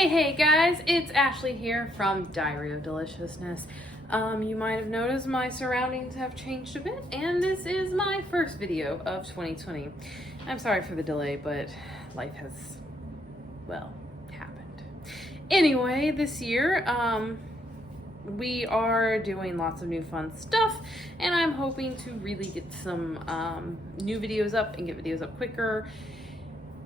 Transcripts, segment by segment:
Hey guys, it's Ashley here from Diary of Deliciousness. You might have noticed my surroundings have changed a bit, and this is my first video of 2020. I'm sorry for the delay, but life has, well, happened. Anyway, this year, we are doing lots of new fun stuff, and I'm hoping to really get some new videos up and get videos up quicker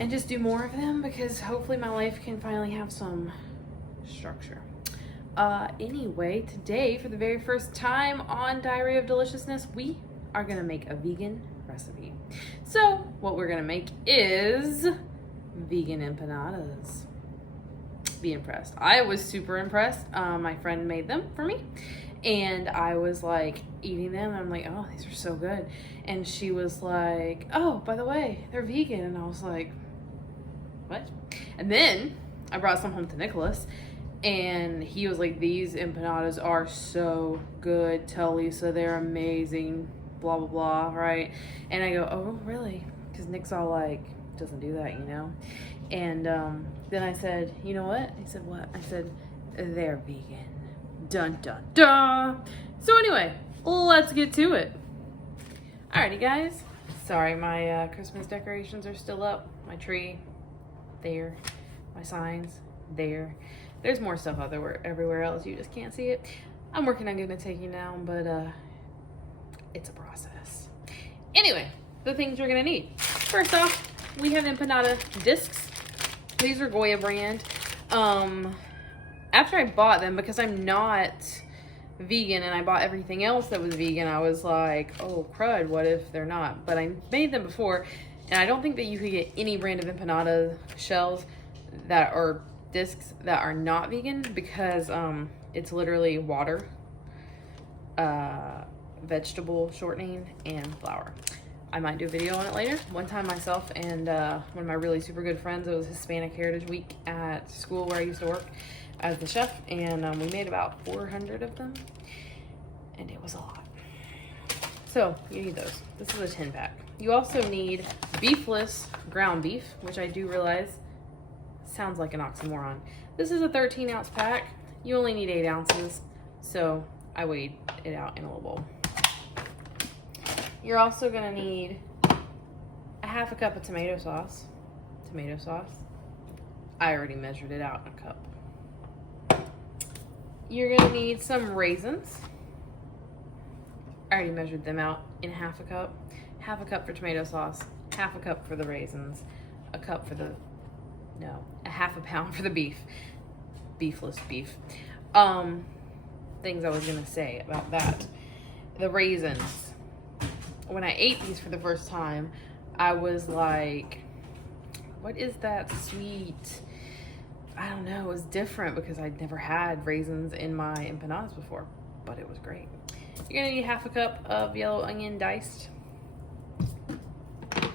and just do more of them, because hopefully my life can finally have some structure. Anyway, today, for the very first time on Diary of Deliciousness, we are gonna make a vegan recipe. So what we're gonna make is vegan empanadas. Be impressed. I was super impressed. My friend made them for me, and I was like eating them, and I'm like, oh, these are so good. And she was like, oh, by the way, they're vegan. And I was like, what? And then I brought some home to Nicholas, and he was like, these empanadas are so good. Tell Lisa they're amazing, blah, blah, blah, right? And I go, oh, really? Because Nick's all like, doesn't do that, you know? And then I said, you know what? He said, what? I said, they're vegan. Dun, dun, dun. So anyway, let's get to it. Alrighty, guys. Sorry, my Christmas decorations are still up. My tree, there. My signs, there. There's more stuff out there everywhere else. You just can't see it. I'm working on getting it taken down, but it's a process. Anyway, the things you're gonna need. First off, we have empanada discs. These are Goya brand. After I bought them, because I'm not vegan and I bought everything else that was vegan, I was like, oh crud, what if they're not? But I made them before, and I don't think that you could get any brand of empanada shells that are discs that are not vegan, because it's literally water, vegetable shortening, and flour. I might do a video on it later. One time myself and one of my really super good friends, it was Hispanic Heritage Week at school where I used to work as the chef, and we made about 400 of them, and it was a lot. So you need those. This is a 10 pack. You also need beefless ground beef, which I do realize sounds like an oxymoron. This is a 13 ounce pack. You only need 8 ounces, so I weighed it out in a little bowl. You're also gonna need a half a cup of tomato sauce. I already measured it out in a cup. You're gonna need some raisins. I already measured them out in half a cup. Half a cup for tomato sauce, half a cup for the raisins, a half a pound for the beef. Beefless beef. Things I was gonna say about that. The raisins. When I ate these for the first time, I was like, what is that sweet? I don't know, it was different because I'd never had raisins in my empanadas before, but it was great. You're gonna need half a cup of yellow onion diced,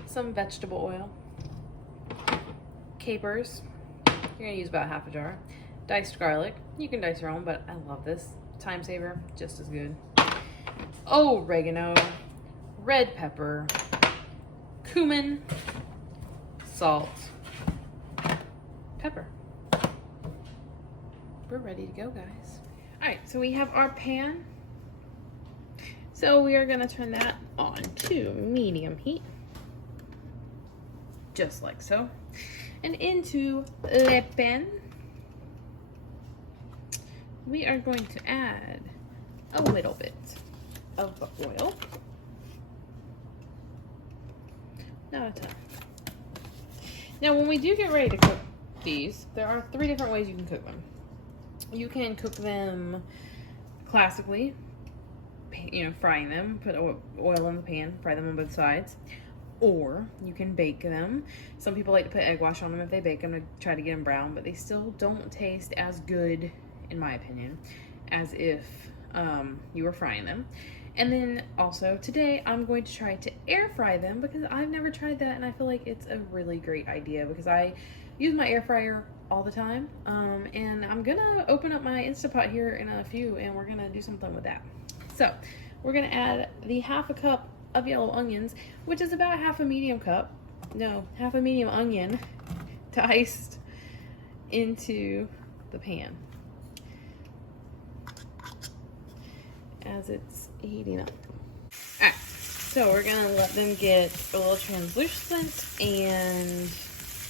some vegetable oil, capers, you're gonna use about half a jar, diced garlic, you can dice your own, but I love this, time saver, just as good, oregano, red pepper, cumin, salt, pepper. We're ready to go, guys. All right, so we have our pan. So we are gonna turn that on to medium heat, just like so. And into the pan, we are going to add a little bit of oil. Not a ton. Now, when we do get ready to cook these, there are 3 different ways you can cook them. You can cook them classically, you know, frying them, put oil in the pan, fry them on both sides. Or you can bake them. Some people like to put egg wash on them if they bake them to try to get them brown, but they still don't taste as good, in my opinion, as if you were frying them. And then also today I'm going to try to air fry them, because I've never tried that, and I feel like it's a really great idea because I use my air fryer all the time. And I'm gonna open up my Instapot here in a few, and we're gonna do something with that. So we're gonna add the half a cup of yellow onions, which is about half a medium onion diced, into the pan as it's heating up. All right, so we're gonna let them get a little translucent and,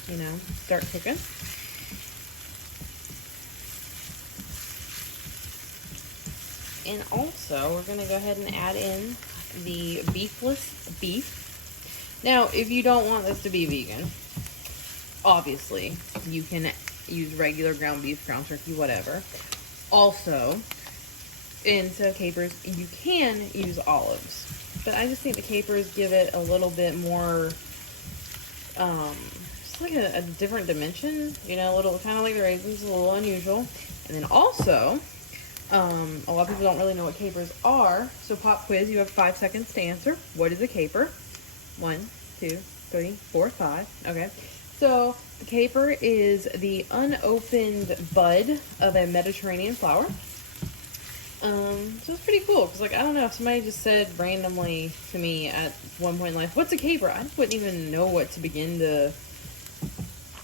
you know, start cooking. And also, we're gonna go ahead and add in the beefless beef. Now, if you don't want this to be vegan, obviously, you can use regular ground beef, ground turkey, whatever. Also, instead of capers, you can use olives. But I just think the capers give it a little bit more, just like a different dimension, you know, a little, kind of like the raisins, a little unusual. And then also, a lot of people don't really know what capers are. So pop quiz, you have 5 seconds to answer. What is a caper? 1, 2, 3, 4, 5. Okay. So the caper is the unopened bud of a Mediterranean flower. So it's pretty cool because, like, I don't know, if somebody just said randomly to me at one point in life, what's a caper? I wouldn't even know what to begin to,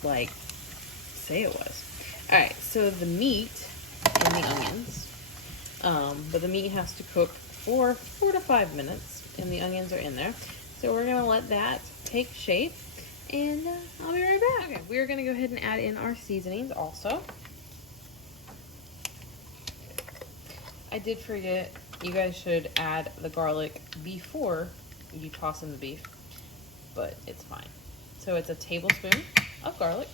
like, say it was. Alright, so the meat and the onions. But the meat has to cook for 4 to 5 minutes, and the onions are in there. So we're gonna let that take shape, and I'll be right back. Okay, we're gonna go ahead and add in our seasonings also. I did forget, you guys should add the garlic before you toss in the beef, but it's fine. So it's a tablespoon of garlic.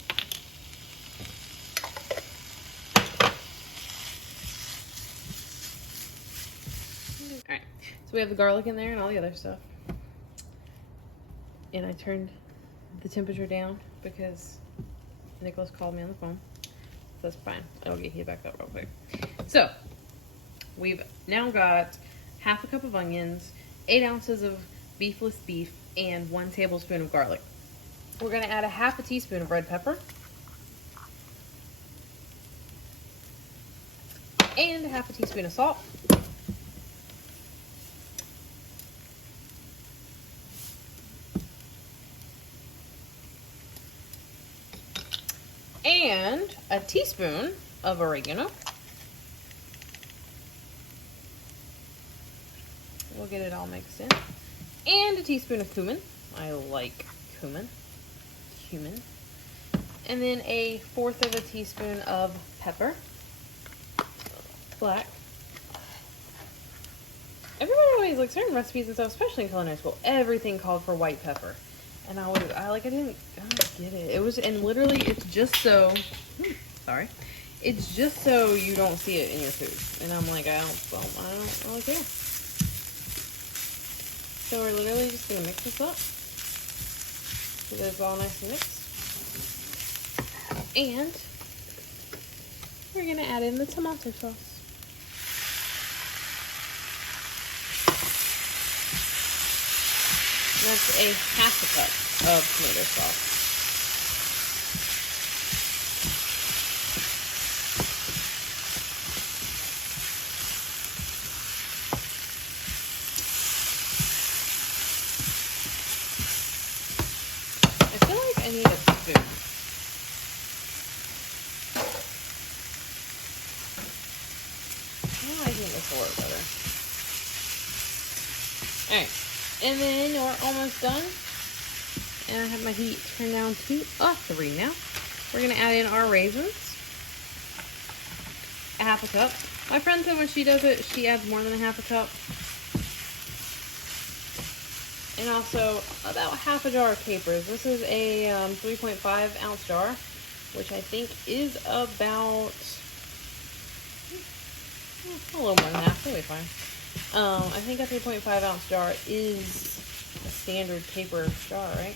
Alright, so we have the garlic in there and all the other stuff. And I turned the temperature down because Nicholas called me on the phone. So that's fine. It'll get heated back up real quick. So, we've now got half a cup of onions, 8 ounces of beefless beef, and 1 tablespoon of garlic. We're going to add a half a teaspoon of red pepper. And a half a teaspoon of salt. And a teaspoon of oregano. We'll get it all mixed in. And a teaspoon of cumin. I like cumin. And then a 1/4 of a teaspoon of pepper. Black. Everybody always, like, certain recipes and stuff, especially in culinary school, everything called for white pepper. And I don't get it. It was, and literally, it's just so, sorry. It's just so you don't see it in your food. And I'm like, I don't really care. So we're literally just gonna mix this up so that it's all nice and mixed. And we're gonna add in the tomato sauce. That's a half a cup of tomato sauce. I feel like I need a spoon. I think this will work better. Alright. And then we're almost done. And I have my heat turned down to 3 now. We're going to add in our raisins. A half a cup. My friend said when she does it, she adds more than a half a cup. And also about half a jar of capers. This is a 3.5 ounce jar, which I think is about a little more than half. It'll be fine. I think a 3.5 ounce jar is a standard caper jar, right?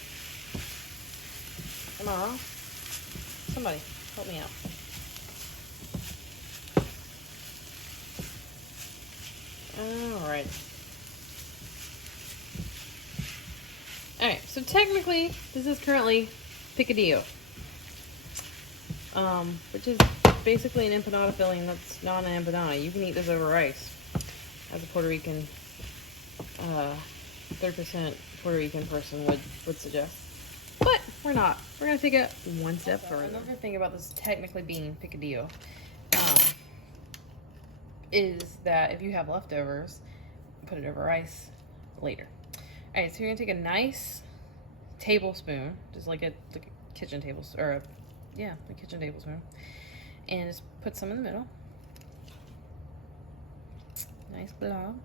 Am I wrong? Somebody, help me out. Alright. Alright, so technically, this is currently picadillo. Which is basically an empanada filling that's not an empanada. You can eat this over rice. As a Puerto Rican, 3% Puerto Rican person would suggest. But we're not we're gonna take it one step further. Another thing about this technically being picadillo is that if you have leftovers, put it over rice later. All right, so you're gonna take a nice tablespoon, just like a kitchen tablespoon, or a kitchen tablespoon, and just put some in the middle. Nice blob.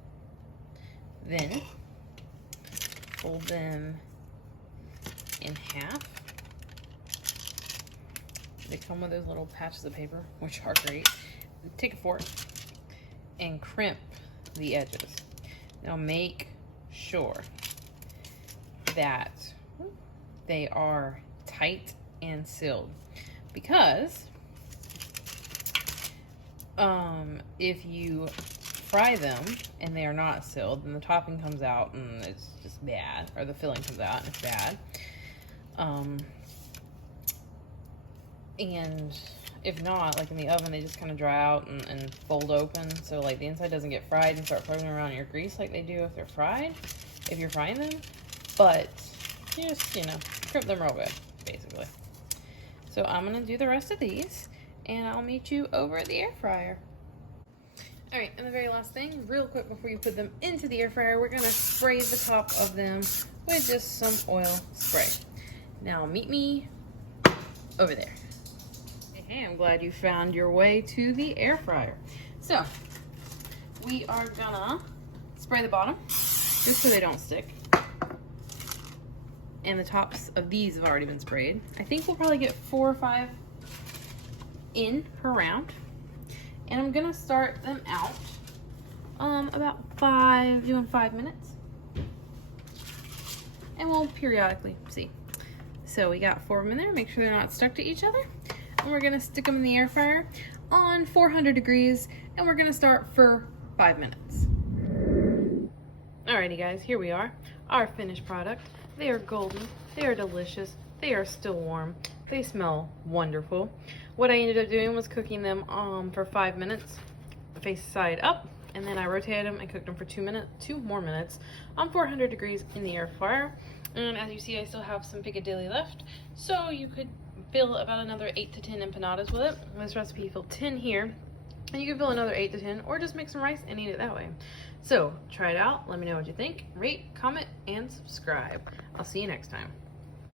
Then fold them in half. They come with those little patches of paper, which are great. Take a fork and crimp the edges. Now make sure that they are tight and sealed, because if you fry them and they are not sealed, then the topping comes out and it's just bad, or the filling comes out and it's bad. And if not, like in the oven, they just kind of dry out and fold open, so like the inside doesn't get fried and start floating around in your grease like they do if they're fried, if you're frying them. But you just, crimp them real good, basically. So I'm gonna do the rest of these, and I'll meet you over at the air fryer. All right, and the very last thing, real quick before you put them into the air fryer, we're gonna spray the top of them with just some oil spray. Now meet me over there. Hey, I'm glad you found your way to the air fryer. So we are gonna spray the bottom just so they don't stick. And the tops of these have already been sprayed. I think we'll probably get 4 or 5 in per round. And I'm gonna start them out about doing 5 minutes. And we'll periodically see. So we got 4 of them in there, make sure they're not stuck to each other. And we're gonna stick them in the air fryer on 400 degrees, and we're gonna start for 5 minutes. Alrighty guys, here we are, our finished product. They are golden, they are delicious, they are still warm, they smell wonderful. What I ended up doing was cooking them for 5 minutes, face side up, and then I rotated them and cooked them for 2 more minutes on 400 degrees in the air fryer. And as you see, I still have some picadilly left, so you could fill about another 8 to 10 empanadas with it. In this recipe, you fill 10 here, and you can fill another 8 to 10, or just make some rice and eat it that way. So try it out, let me know what you think, rate, comment, and subscribe. I'll see you next time.